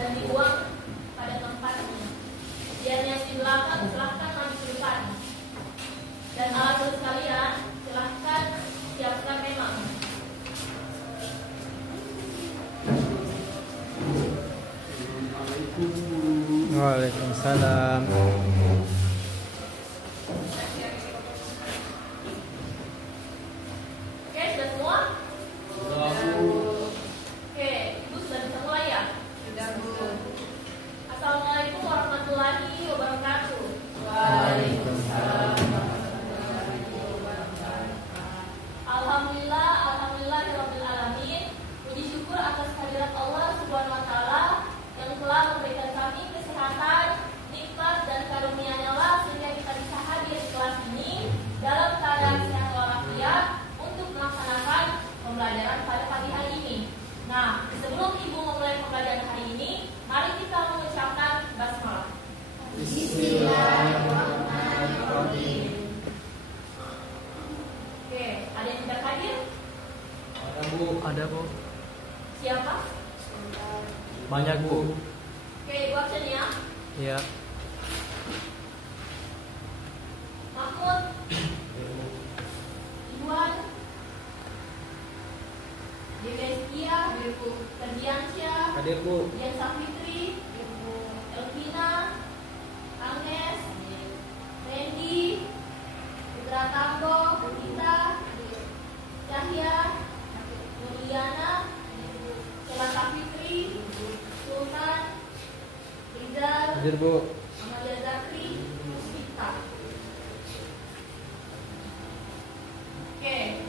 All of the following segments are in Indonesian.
dan dibuang pada tempatnya. Dan yang di belakang silahkan maju ke depan. Dan alat sekalian silahkan siapkan memang. Waalaikumsalam. Oke, sudah semua? Oke, Ibu sudah bisa mulai ya? Sudah, Bu. Assalamualaikum warahmatullahi wabarakatuh. Waalaikumsalam. Alhamdulillah, alhamdulillahirabbil alamin. Puji syukur atas kehadirat Allah Subhanahu wa taala yang telah memberikan kami kesehatan, nikmat dan karunia-Nya Allah sehingga kita bisa hadir di kelas ini dalam keadaan sehat walafiat untuk melaksanakan pembelajaran pada pagi hari ini. Nah, sebelum Ibu memulai pembelajaran hari ini, mari kita mengucapkan basmalah. Bismillahirrahmanirrahim. Oke, ada yang tidak hadir? Ada Bu. Ada Bu. Siapa? Banyak Bu. Oke, Ibu absen ya. Iya. Mahmud, Iwan, Devestia, Ferdiansyah, Hadir Bu. Dian Safitri, Elvina, Agnes, Randy, Putra Tambo, Rita, Cahya, Nuriana, Selata Fitri, Sultan, Rizal, Hadir Bu. Amalia Zakri, Musfita. Oke,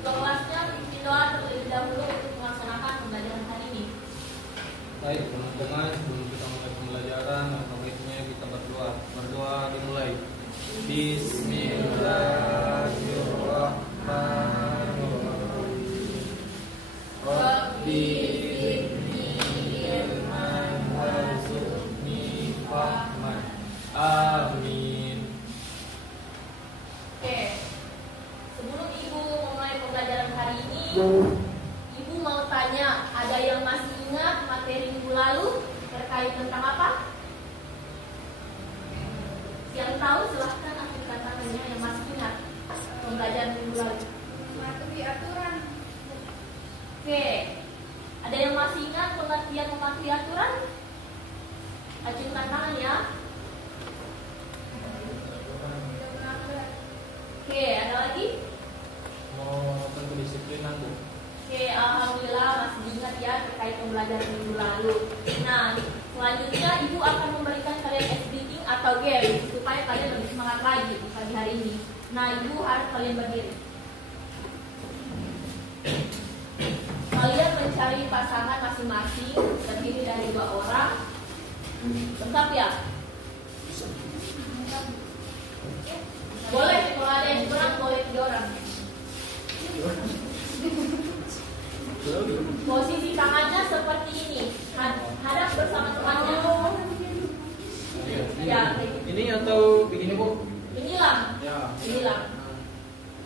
untuk kelasnya pimpin doa terlebih dahulu untuk melaksanakan pembelajaran hari ini. Baik teman-teman, sebelum kita mulai pembelajaran, baiknya kita berdoa. Berdoa dimulai. Bismillahirrahmanirrahim. Rabbi zidni ilman warzuqni fahman. Amin. Oke, sebelum Ibu memulai pembelajaran hari ini, Ibu mau tanya, ada yang masih ingat materi minggu lalu terkait tentang apa? Yang tahu silahkan aktifkan tangannya yang masih ingat pembelajaran minggu lalu. Mematuhi aturan. Oke, ada yang masih ingat pengertian mematuhi aturan? Acungkan tangan ya. Oke, ada lagi? Mau tentu disiplinan Bu. Oke, alhamdulillah masih diingat ya terkait pembelajaran minggu lalu. Nah, selanjutnya Ibu akan memberikan kalian ice breathing atau game supaya kalian lebih semangat lagi di pagi hari ini. Nah, Ibu harus kalian berdiri. Kalian mencari pasangan masing-masing terdiri dari 2 orang. Lengkap ya? Boleh, kalau ada yang kurang boleh 3 orang. Posisi tangannya seperti ini, hadap bersama temannya. Ya, kayak gitu. Ini atau begini Bu? Inilah, Ya. inilah.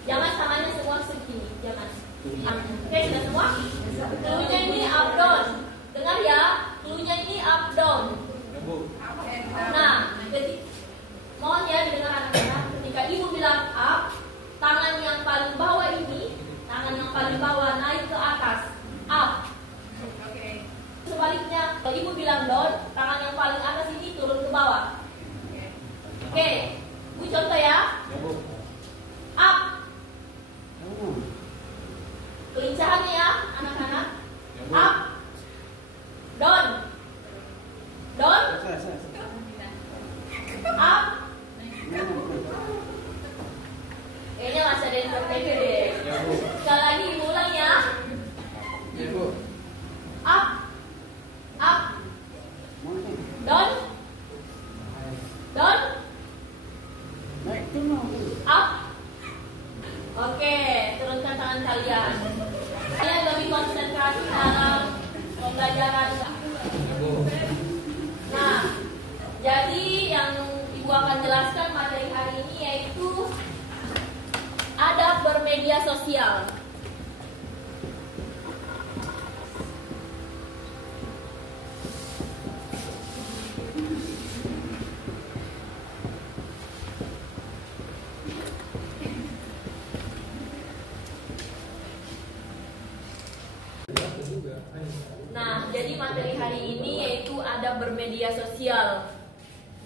Jangan tangannya semua segini, jangan. Oke, sudah semua? Cluenya ini up down. Dengar ya, cluenya ini up down. Ya Bu. Nah, mohon ya didengar anak-anak. Ketika Ibu bilang up, tangan yang paling bawah ini, tangan yang paling bawah naik ke atas, up. Oke. Sebaliknya, kalau Ibu bilang down, tangan yang paling atas ini turun ke bawah. Oke, Bu contoh ya, Ya Bu. up. Kelincahannya ya, anak-anak. Ya Bu. Up, down, down, up. Kayaknya masih ada yang tertebe deh. Ya Bu. Sekali lagi Ibu ulang ya. sosial. Nah, jadi materi hari ini yaitu adab bermedia sosial.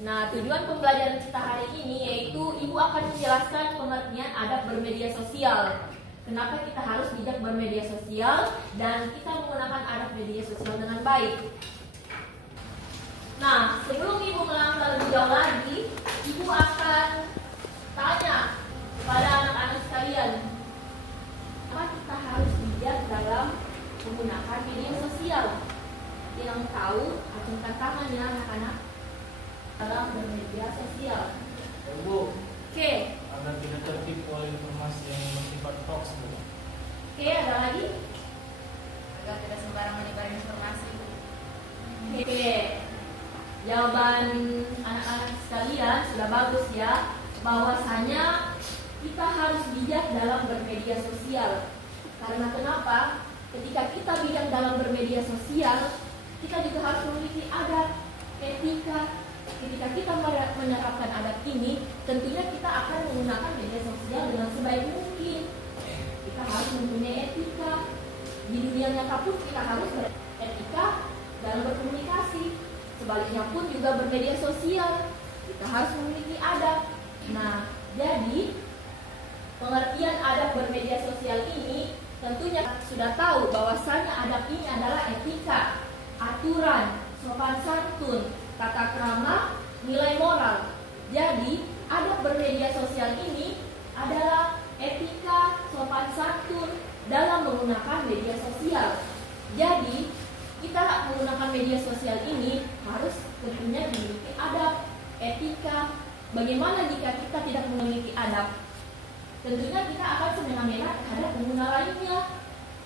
Nah, tujuan pembelajaran kita hari ini yaitu Ibu akan menjelaskan pengertian adab bermedia sosial. Kenapa kita harus bijak bermedia sosial dan kita menggunakan adab media sosial dengan baik. Nah, sebelum Ibu melangkah lebih jauh lagi, Ibu akan tanya kepada anak-anak sekalian, kenapa kita harus bijak dalam menggunakan media sosial? Yang tahu, acungkan tangan ya anak-anak dalam bermedia sosial. Bu, Oke, agar tidak tertipu oleh informasi yang bersifat hoax, Bu. oke, ada lagi? Agar tidak sembarang menyebar informasi. Oke, jawaban anak-anak sekalian sudah bagus ya. Bahwasanya kita harus bijak dalam bermedia sosial. Karena kenapa? Ketika kita bijak dalam bermedia sosial, kita juga harus memiliki adab, etika. Ketika kita menerapkan adab ini, tentunya kita akan menggunakan media sosial dengan sebaik mungkin. Kita harus mempunyai etika. Di dunia nyata pun kita harus beretika dalam berkomunikasi. Sebaliknya pun juga bermedia sosial, kita harus memiliki adab. Nah, jadi pengertian adab bermedia sosial ini tentunya sudah tahu bahwasanya adab ini adalah etika, aturan, sopan santun, tata krama, nilai moral. Jadi, adab bermedia sosial ini adalah etika, sopan santun dalam menggunakan media sosial. Jadi, kita menggunakan media sosial ini harus tentunya memiliki adab, etika. Bagaimana jika kita tidak memiliki adab? Tentunya kita akan semena-mena terhadap pengguna lainnya.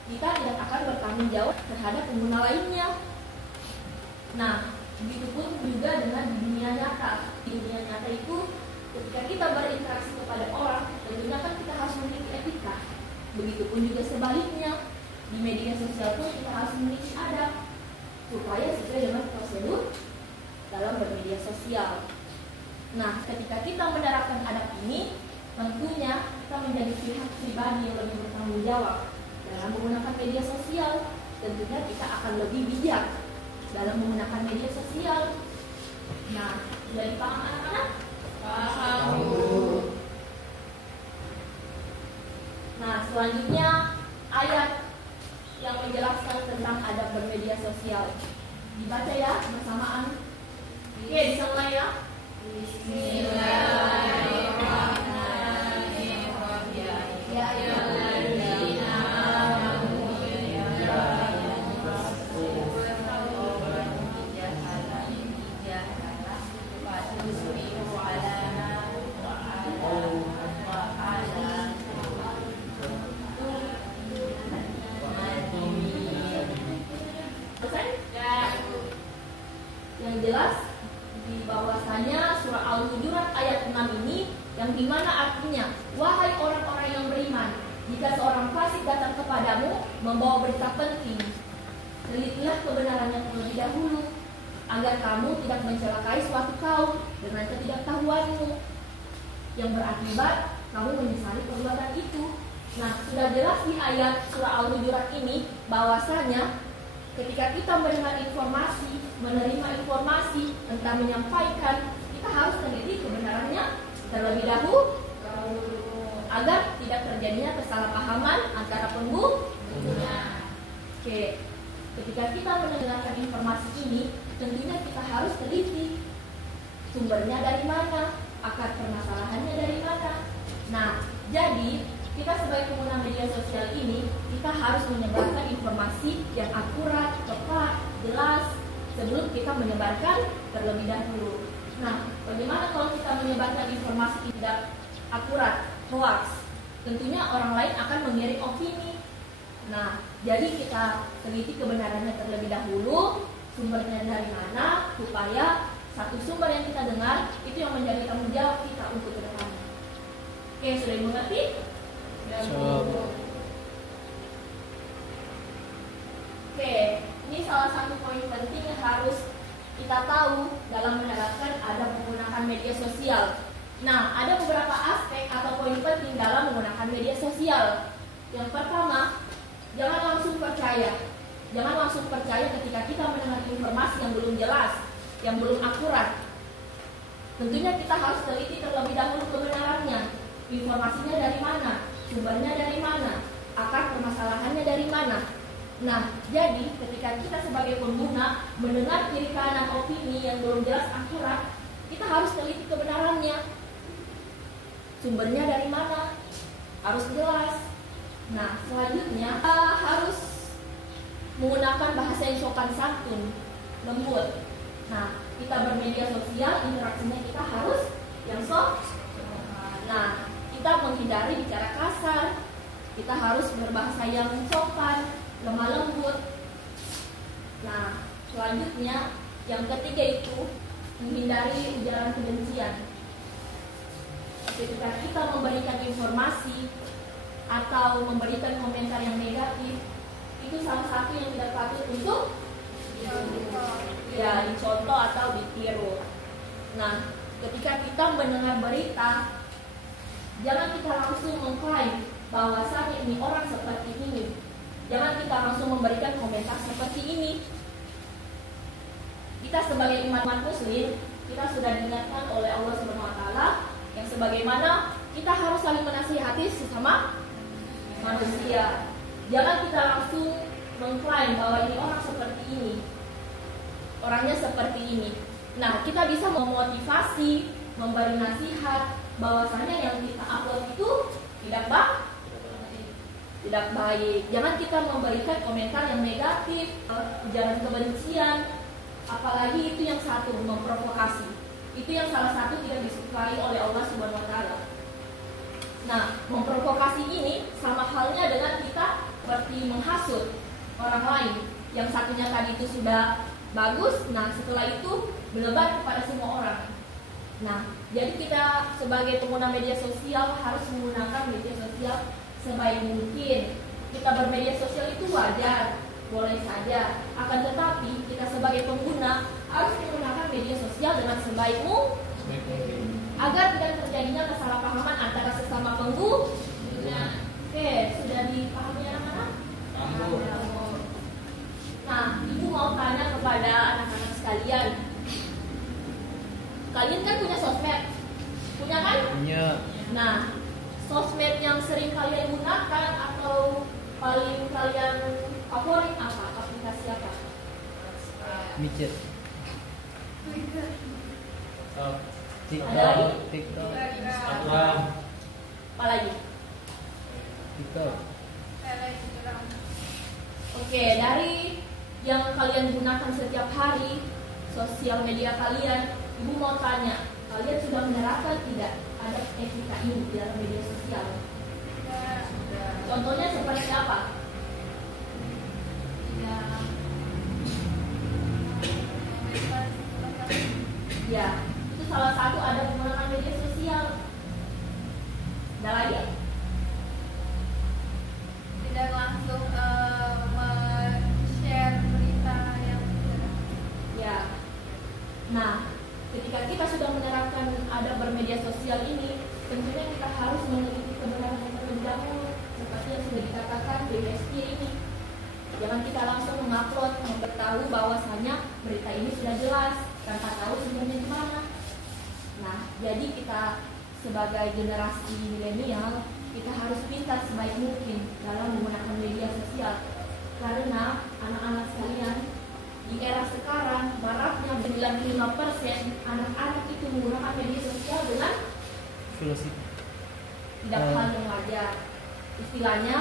Kita tidak akan bertanggung jawab terhadap pengguna lainnya. Nah, begitupun juga dengan di dunia nyata. Di dunia nyata itu, ketika kita berinteraksi kepada orang, tentunya kan kita harus memiliki etika. Begitupun juga sebaliknya, di media sosial pun kita harus memiliki adab supaya sesuai dengan prosedur dalam bermedia sosial. Nah, ketika kita menerapkan adab ini, tentunya kita menjadi pihak pribadi yang lebih bertanggung jawab dalam menggunakan media sosial. Tentunya kita akan lebih bijak dalam menggunakan media sosial. Nah, sudah dipaham anak-anak? Paham. Nah, selanjutnya ayat yang menjelaskan tentang adab bermedia sosial. Dibaca ya bersamaan. Oke, bisa mulai ya. Bismillahirrahmanirrahim. Ya ayyuhalladzina amanu yang jelas di bahwasanya surah Al-Hujurat ayat 6 ini yang dimana artinya, wahai orang-orang yang beriman, jika seorang fasik datang kepadamu membawa berita penting, telitilah kebenarannya terlebih dahulu agar kamu tidak mencelakai suatu kaum dengan ketidaktahuanmu yang berakibat kamu menyesali perbuatan itu. Nah, sudah jelas di ayat surah Al-Hujurat ini bahwasanya ketika kita mendengar informasi, menerima informasi, entah menyampaikan, kita harus teliti kebenarannya terlebih dahulu agar tidak terjadinya kesalahpahaman antara pengguna. Oke, ketika kita mendengarkan informasi ini, tentunya kita harus teliti sumbernya dari mana, akar permasalahannya dari mana. Nah, jadi kita sebagai pengguna media sosial ini, kita harus menyebarkan informasi yang akurat, tepat, jelas sebelum kita menyebarkan terlebih dahulu. Nah, bagaimana kalau kita menyebarkan informasi tidak akurat, hoax? Tentunya orang lain akan mengirim opini. Nah, jadi kita teliti kebenarannya terlebih dahulu, sumbernya dari mana, supaya satu sumber yang kita dengar itu yang menjadi tanggung jawab kita untuk ke depannya. Oke, sudah dimengerti? So, ini salah satu poin penting yang harus kita tahu dalam menerapkan ada menggunakan media sosial. Nah, ada beberapa aspek atau poin penting dalam menggunakan media sosial. Yang pertama, jangan langsung percaya. Jangan langsung percaya ketika kita mendengar informasi yang belum jelas, yang belum akurat. Tentunya kita harus teliti terlebih dahulu kebenarannya. Informasinya dari mana? Sumbernya dari mana? Akar permasalahannya dari mana? Nah, jadi ketika kita sebagai pengguna mendengar kiri kanan opini yang belum jelas akurat, kita harus teliti kebenarannya. Sumbernya dari mana? Harus jelas. Nah, selanjutnya kita harus menggunakan bahasa yang sopan santun, lembut. Nah, kita bermedia sosial, interaksinya kita harus yang sopan. Nah, kita menghindari bicara kasar. Kita harus berbahasa yang sopan, lemah lembut. Nah, selanjutnya yang ketiga itu menghindari ujaran kebencian. Ketika kita memberikan informasi atau memberikan komentar yang negatif, itu salah satu yang tidak patut untuk dicontoh atau ditiru. Nah, ketika kita mendengar berita, jangan kita langsung mengklaim bahwasanya ini orang seperti ini. Jangan kita langsung memberikan komentar seperti ini. Kita sebagai umat muslim, kita sudah diingatkan oleh Allah SWT yang sebagaimana kita harus saling menasihati sesama manusia. Jangan kita langsung mengklaim bahwa ini orang seperti ini, orangnya seperti ini. Nah, kita bisa memotivasi, memberi nasihat bahwasanya yang kita upload itu tidak baik. Jangan kita memberikan komentar yang negatif, ujaran kebencian, apalagi itu yang satu memprovokasi. Itu yang salah satu tidak disukai oleh Allah Subhanahu wa taala. Nah, memprovokasi ini sama halnya dengan kita seperti menghasut orang lain. Yang satunya tadi itu sudah bagus, nah setelah itu melebar kepada semua orang. Nah, jadi kita sebagai pengguna media sosial harus menggunakan media sosial sebaik mungkin. Kita bermedia sosial itu wajar, boleh saja. Akan tetapi kita sebagai pengguna harus menggunakan media sosial dengan sebaik mungkin agar tidak terjadinya kesalahpahaman antara sesama pengguna. Oke, sudah dipahami anak-anak? Nah, ibu mau tanya kepada anak-anak sekalian. Kalian kan punya sosmed? Punya kan? Punya. Nah, sosmed yang sering kalian gunakan atau paling kalian favorit apa? Aplikasi apa? Micet. Ada lagi? TikTok. Instagram. Apa lagi? TikTok. Oke, dari yang kalian gunakan setiap hari sosial media kalian, ibu mau tanya, kalian sudah menerapkan tidak ada etika ini di dalam media sosial? Contohnya seperti apa? Ya, itu salah satu ada menggunakan media sosial. Ada lagi? Tidak langsung share berita yang benar. Ya. Nah, ketika kita sudah menerapkan ada bermedia sosial ini, tentunya kita harus meneliti kebenaran yang terlebih dahulu, seperti yang sudah dikatakan BSD ini. Jangan kita langsung mengupload, memberitahu bahwasanya berita ini sudah jelas, tanpa tahu sumbernya di mana. Nah, jadi kita sebagai generasi milenial, kita harus pintar sebaik mungkin dalam menggunakan media sosial. Karena anak-anak sekalian, di era sekarang, maraknya 95% anak-anak itu menggunakan media sosial dengan tidak hal yang wajar. Istilahnya,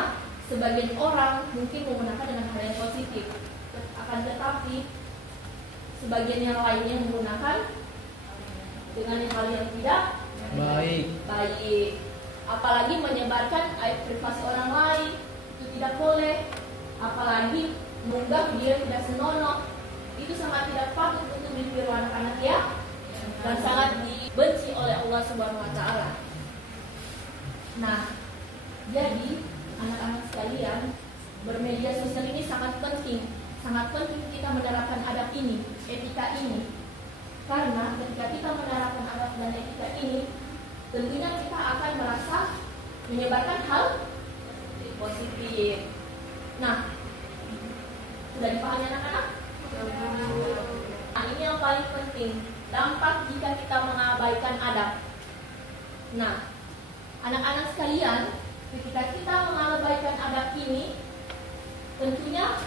sebagian orang mungkin menggunakan dengan hal yang positif, akan tetapi sebagian yang lainnya menggunakan dengan hal yang tidak baik. Apalagi menyebarkan aib privasi orang lain, itu tidak boleh. Apalagi mengunggah video tidak senonoh, itu sangat tidak patut untuk ditiru anak-anak ya, dan sangat dibenci oleh Allah Subhanahu wa taala. Nah, jadi anak-anak sekalian, bermedia sosial ini sangat penting sangat penting kita menerapkan adab ini, etika ini. Karena ketika kita menerapkan adab dan etika ini, tentunya kita akan merasa menyebarkan hal positif. Nah, sudah dipahami anak-anak? Nah, ini yang paling penting, dampak jika kita mengabaikan adab. Nah, anak-anak sekalian, ketika kita mengabaikan adab ini, tentunya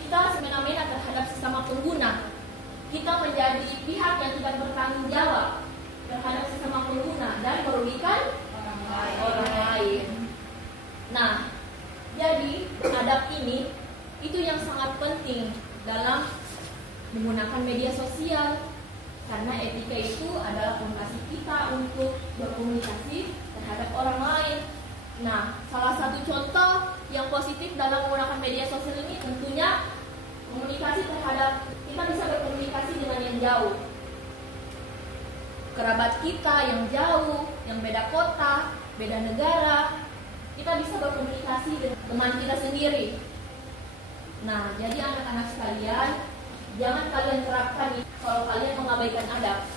kita semena-mena terhadap sesama pengguna. Kita menjadi pihak yang tidak bertanggung jawab terhadap sesama pengguna dan merugikan orang lain. Nah, jadi adab ini itu yang sangat penting dalam menggunakan media sosial, karena etika itu adalah fondasi kita untuk berkomunikasi terhadap orang lain. Nah, salah satu contoh yang positif dalam menggunakan media sosial ini tentunya komunikasi terhadap, kita bisa berkomunikasi dengan yang jauh, kerabat kita yang jauh, yang beda kota, beda negara, kita bisa berkomunikasi dengan teman kita sendiri. Nah, jadi anak-anak sekalian, jangan kalian terapkan kalau kalian mengabaikan adab.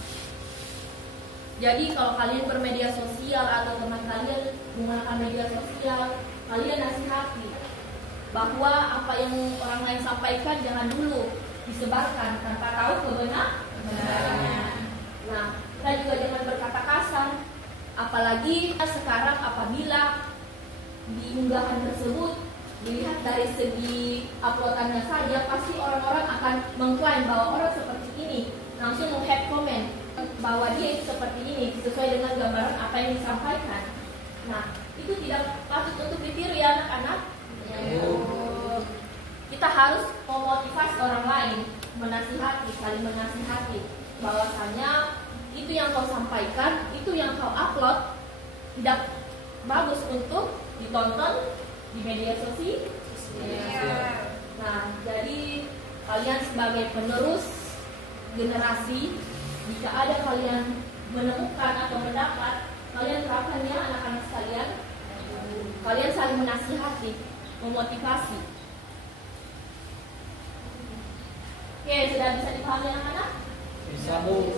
Jadi kalau kalian bermedia sosial atau teman kalian menggunakan media sosial, kalian nasihati bahwa apa yang orang lain sampaikan jangan dulu disebarkan tanpa tahu kebenarannya. Nah, kita juga jangan berkata kasar, apalagi sekarang apabila di unggahan tersebut dilihat dari segi uploadannya saja, pasti orang-orang akan mengklaim bahwa orang seperti ini, langsung meng-head comment bahwa dia itu seperti ini sesuai dengan gambaran apa yang disampaikan. Nah, itu tidak patut untuk ditiru ya anak-anak. Kita harus memotivasi orang lain, menasihati, saling menasihati bahwasanya itu yang kau sampaikan, itu yang kau upload tidak bagus untuk ditonton di media sosial. Nah, jadi kalian sebagai penerus generasi, jika ada kalian menemukan atau mendapat, kalian terapkan ya anak-anak sekalian. Kalian saling menasihati, memotivasi. Oke, sudah bisa dipahami anak-anak? Bisa, Bu.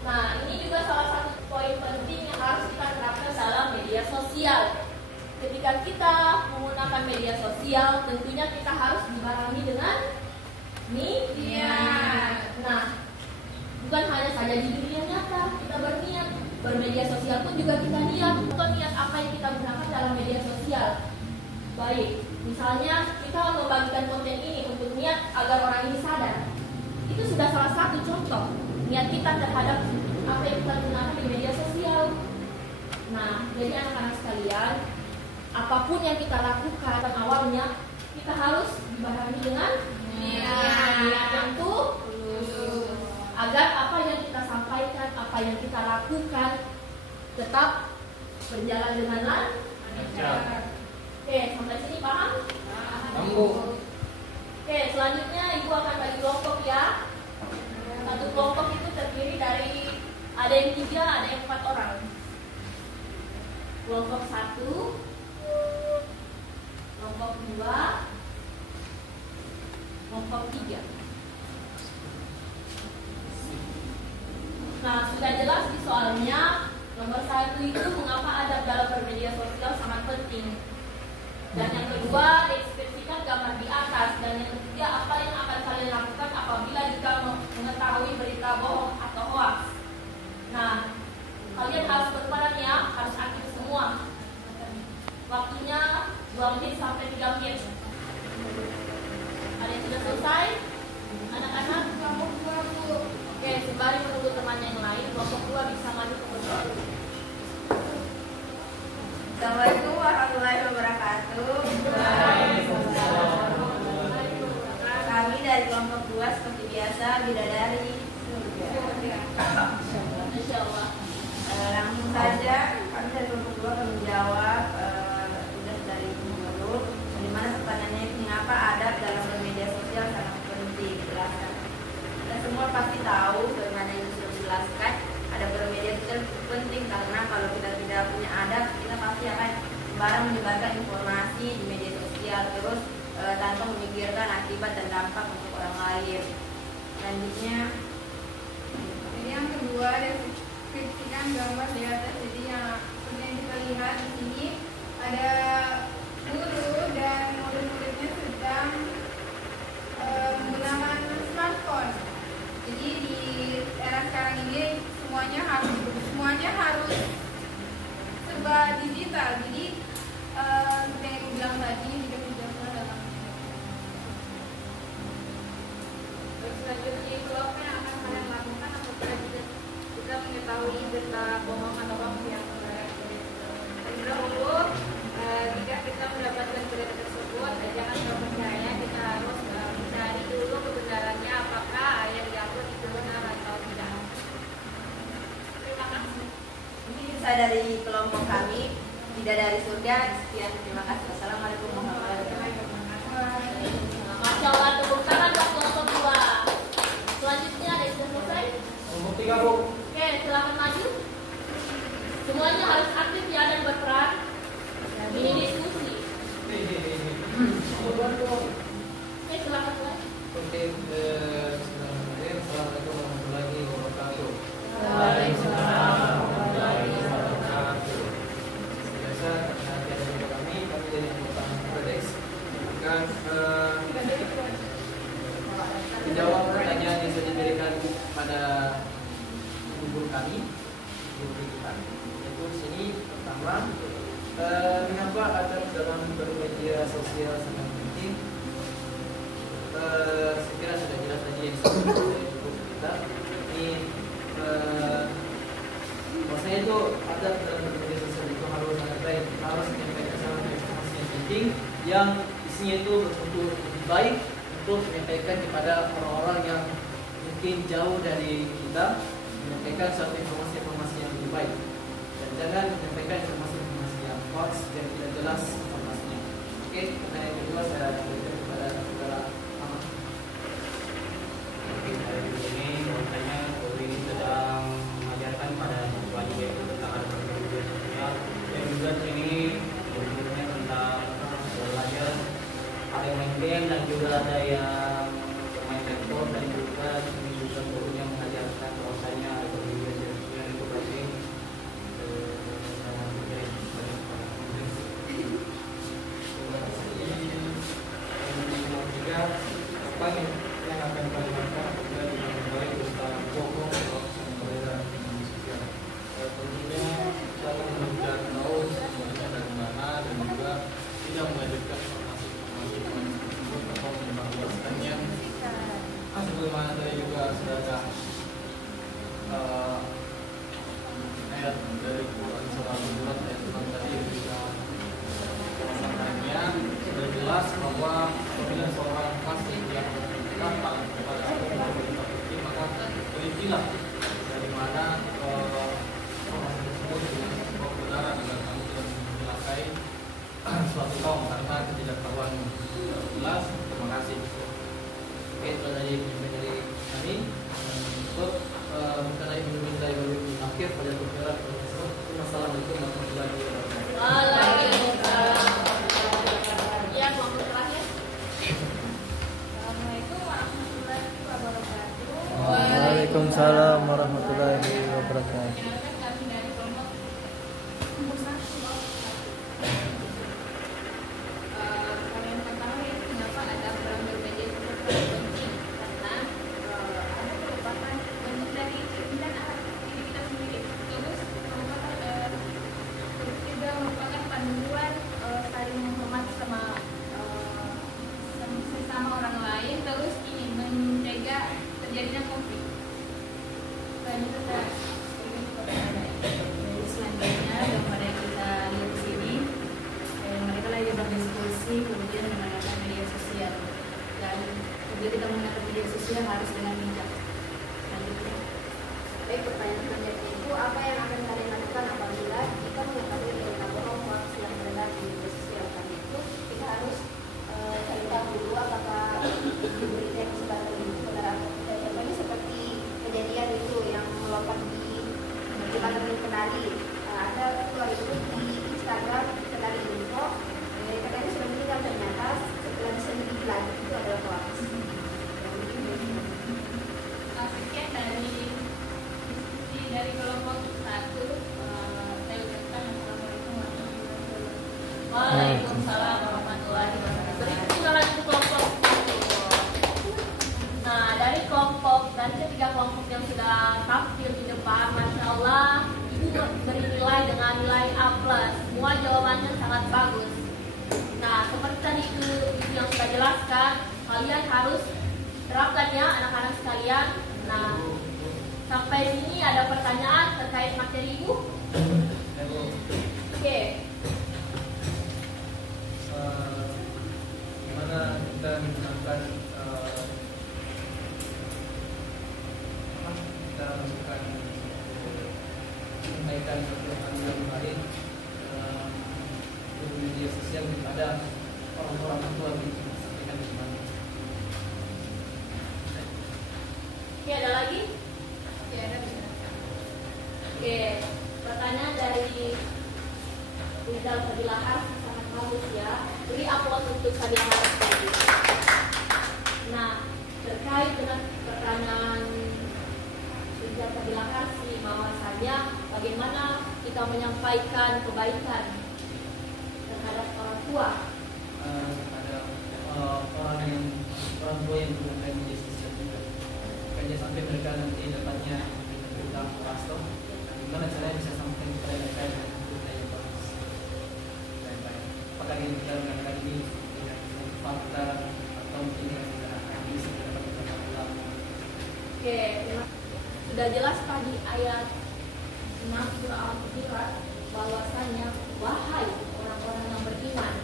Nah, ini juga salah satu poin penting yang harus kita terapkan dalam media sosial. Ketika kita menggunakan media sosial, tentunya kita harus dibarengi dengan media. Nah, bukan hanya saja di dunia nyata kita berniat, bermedia sosial pun juga kita niat. Untuk niat apa yang kita gunakan dalam media sosial. Baik, misalnya kita membagikan konten ini untuk niat agar orang ini sadar. Itu sudah salah satu contoh niat kita terhadap apa yang kita gunakan di media sosial. Nah, jadi anak-anak sekalian, apapun yang kita lakukan awalnya, kita harus dibarengi dengan niat yang tulus, agar apa yang kita sampaikan, apa yang kita lakukan tetap berjalan dengan lancar. Oke, sampai sini paham? Kamu. Oke, selanjutnya Ibu akan bagi kelompok ya. Satu kelompok itu terdiri dari ada yang 3, ada yang 4 orang. Kelompok 1, kelompok 2, kelompok 3. Nah, sudah jelas di soalnya. Nomor 1 itu mengapa adab dalam bermedia sosial sangat penting. Dan yang kedua, deskripsikan gambar di atas. Dan yang ketiga, apa yang akan kalian lakukan apabila jika mengetahui berita bohong atau hoax. Nah, kalian harus berperan ya, harus aktif semua. Waktunya 2 menit sampai 3 menit. Ada yang sudah selesai? Anak-anak? Oke, sembari menunggu teman yang lain, kelompok 2 bisa maju ke depan. Assalamualaikum warahmatullahi wabarakatuh. Kami dari kelompok 2 seperti biasa, bidadari. Insya Allah. Langsung saja, kami dari kelompok 2 akan menjawab tugas dari guru. Di mana pertanyaannya, mengapa adab dalam bermedia sosial sangat penting? Jelaskan. Kita semua pasti tahu bagaimana yang sudah dijelaskan. Ada bermedia sosial penting karena kalau kita tidak punya adab, kita pasti akan sembarang menyebarkan informasi di media sosial. Terus tanpa memikirkan akibat dan dampak untuk orang lain. Selanjutnya, Jadi yang kedua, deskripsikan gambar di atas. Jadi yang seperti yang kita lihat di sini ada guru dan murid-muridnya sedang menggunakan smartphone. Jadi di era sekarang ini semuanya harus serba digital. Jadi seperti yang aku bilang tadi, juga tidak dalam. selanjutnya itu apa yang akan kalian lakukan apabila kita mengetahui berita bohong atau hoax yang terlebih dahulu. Jika kita mendapatkan berita tersebut, jangan terlalu percaya. Kita harus mencari dulu kebenarannya, apakah yang diupload itu benar atau tidak. Terima kasih. Ini saya dari kelompok kami, tidak dari surga. Sekian, terima kasih. Wassalamualaikum warahmatullahi wabarakatuh. Masya Allah, tepuk tangan buat kelompok 2. Selanjutnya ada yang sudah selesai? Kelompok 3, Bu. Oke, silakan maju. Semuanya harus aktif ya dan berperan. Ini diskusi. Oke, silakan mulai. Oke, Assalamualaikum warahmatullahi wabarakatuh. Waalaikumsalam warahmatullahi wabarakatuh. Biasa karena tiada juga kami dari anggota Kodex akan menjawab pertanyaan yang sudah diberikan pada guru kami, guru kita. Yaitu sini pertama, mengapa adab dalam bermedia sosial sangat penting? Saya kira sudah jelas tadi yang disebut oleh guru kita. Ini maksudnya itu adab dalam bermedia sosial itu harus sangat baik, harus menyampaikan informasi yang penting yang isinya itu betul-betul lebih baik untuk menyampaikan kepada orang-orang yang mungkin jauh dari kita, menyampaikan suatu informasi-informasi yang lebih baik dan jangan menyampaikan informasi-informasi yang hoax dan tidak jelas informasinya. Oke, pertanyaan kedua saya berikan kepada saudara Ahmad. Oke, hari ini bahwasanya guru ini sedang mengajarkan pada siswanya yaitu tentang adab bermedia sosial dan juga ini gurunya tentang belajar ada yang main game dan juga ada yang bermain laptop dan juga ini juga gurunya mengajarkan bahwasanya adab bermedia sosial itu penting dalam menjadi sebagai seorang muslim. Yang ketiga, apa yang akan kalian lakukan apabila dimulai berita bohong atau yang beredar di media sosial? Tentunya kita akan mencari tahu sebenarnya dari mana dan juga tidak mengajarkan informasi tersebut atau menyebarluaskannya. Sebagaimana saya juga sudah ada ayat dari Quran surah Al-Mulk ayat 6 tadi juga masalahnya sudah jelas bahwa apabila seorang fasik yang datang kepada orang yang maka telitilah dari mana informasi tersebut dengan sebuah kebenaran agar kamu tidak mencelakai suatu kaum karena ketidaktahuan. Jelas, terima kasih. Oke, itu dari kami untuk mengenai menilai akhir pada pembicaraan tersebut. Wassalamualaikum warahmatullahi wabarakatuh. Waalaikumsalam. Ya, kelompok terakhir. Assalamualaikum warahmatullahi wabarakatuh. Waalaikumsalam warahmatullahi wabarakatuh. Perkenalkan kami dari kelompok 1. Kalian ketahui mengapa adab dalam bermedia sosial penting? Karena adab merupakan bentuk dari keindahan akhlak diri kita sendiri. Terus merupakan juga merupakan panduan saling menghormat sesama orang lain. Terus ini mencegah terjadinya konflik. Selanjutnya saya berikan kepada Selanjutnya gambar yang kita lihat di sini, mereka lagi berdiskusi kemudian menggunakan media sosial dan kemudian kita menggunakan media sosial harus dengan bijak. Selanjutnya, Baik, pertanyaan selanjutnya itu apa yang akan kalian lakukan apabila kita mengetahui berita bohong hoax yang beredar di media sosial? Karena itu kita harus cari tahu dulu apakah berita yang disebarkan itu benar atau tidak. Contohnya seperti kejadian itu yang melompat di jembatan Kendari. Ada keluar itu di Instagram Kendari Info. Katanya sudah meninggal, ternyata setelah jelaskan, kalian harus terapkan ya anak-anak sekalian. Nah, sampai sini ada pertanyaan terkait materi Ibu? Oke. Gimana kita menggunakan kita melakukan menyampaikan satu hal yang lain di media sosial kepada orang-orang tua kita sampaikan gimana? Oke, ada lagi? Ya, ada bisa. Oke, pertanyaan dari Rizal Fadilahar sangat bagus ya. Beri aplaus untuk Fadilahar tadi. Nah, terkait dengan pertanyaan Rizal Fadilahar sih, bahwasanya bagaimana kita menyampaikan kebaikan terhadap orang tua. Ada orang tua yang menggunakan media sosial juga. Makanya sampai mereka nanti dapatnya tentang pastor, gimana caranya bisa sampai kepada mereka dengan berita yang bagus dan baik. Apakah yang kita mengatakan ini dengan fakta atau dengan hadis yang dapat kita ulang? Oke, sudah jelas tadi ayat 6 surah Al-Hujurat bahwasanya wahai orang-orang yang beriman,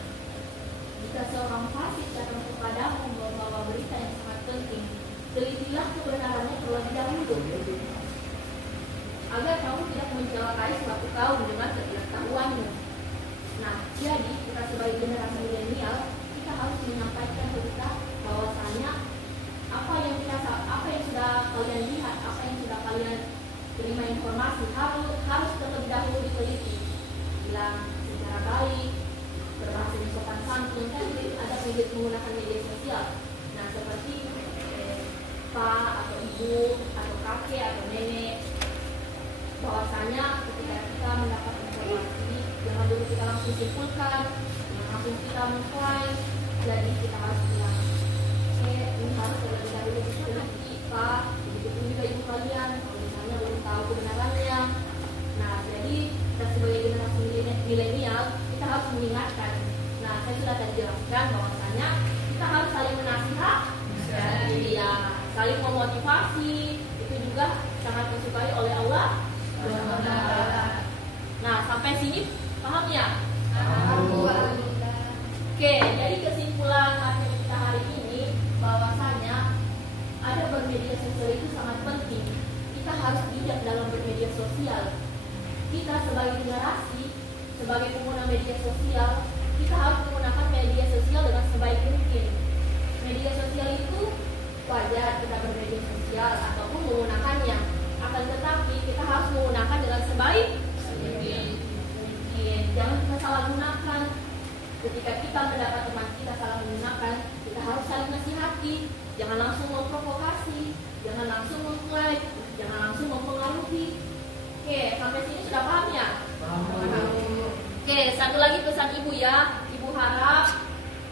jika seorang fasik datang kepadamu membawa berita yang sangat penting, telitilah kebenarannya terlebih dahulu, agar kamu tidak mencelakai suatu kaum dengan ketidaktahuanmu. Nah, jadi kita sebagai generasi milenial, kita harus menyampaikan berita bahwasanya apa yang sudah kalian lihat, apa yang sudah kalian terima informasi harus terlebih dahulu diteliti, bilang secara baik, berbahasa sopan santun. Kan ada menggunakan media sosial. Nah, seperti pak atau ibu atau kakek atau nenek, bahwasanya ketika kita mendapat informasi, jangan dulu kita langsung simpulkan, jangan langsung kita mengklaim. Jadi kita harus bilang, ini harus terlebih dahulu diteliti pak, begitu juga ibu kalian kalau misalnya belum tahu kebenarannya. Nah, jadi kita sebagai generasi milenial kita harus mengingatkan. Nah, saya sudah tadi jelaskan bahwasanya kita harus saling menasihat, ya, saling memotivasi. Itu juga sangat disukai oleh Allah. Nah, sampai sini paham ya? Oke, jadi kesimpulan materi kita hari ini bahwasanya ada bermedia sosial itu sangat penting. Kita harus bijak dalam bermedia sosial. Kita sebagai generasi, sebagai pengguna media sosial, kita harus menggunakan media sosial dengan sebaik mungkin. Media sosial itu wajar kita bermedia sosial ataupun menggunakannya, akan tetapi kita harus menggunakan dengan sebaik mungkin. Jangan kita salah gunakan. Ketika kita mendapat teman kita salah menggunakan, kita harus saling nasihati. Jangan langsung memprovokasi, jangan langsung mengklaim, jangan langsung mempengaruhi. Oke, sampai sini sudah paham ya? Oke, satu lagi pesan ibu ya. Ibu harap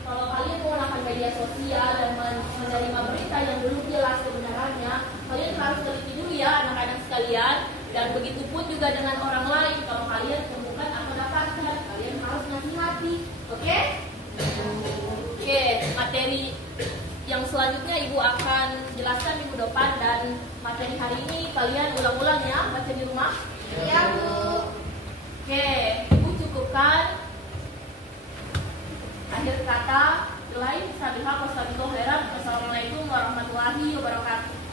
kalau kalian menggunakan media sosial dan menerima berita yang belum jelas kebenarannya, kalian harus teliti dulu ya anak-anak sekalian. Dan begitu pun juga dengan orang lain. Kalau kalian temukan atau dapatkan, kalian harus nasihati. Oke? Oke, materi yang selanjutnya ibu akan jelaskan minggu depan, dan materi hari ini kalian ulang-ulang ya, baca di rumah. Iya, Bu. Oke, ibu cukupkan. Akhir kata, Assalamualaikum warahmatullahi wabarakatuh.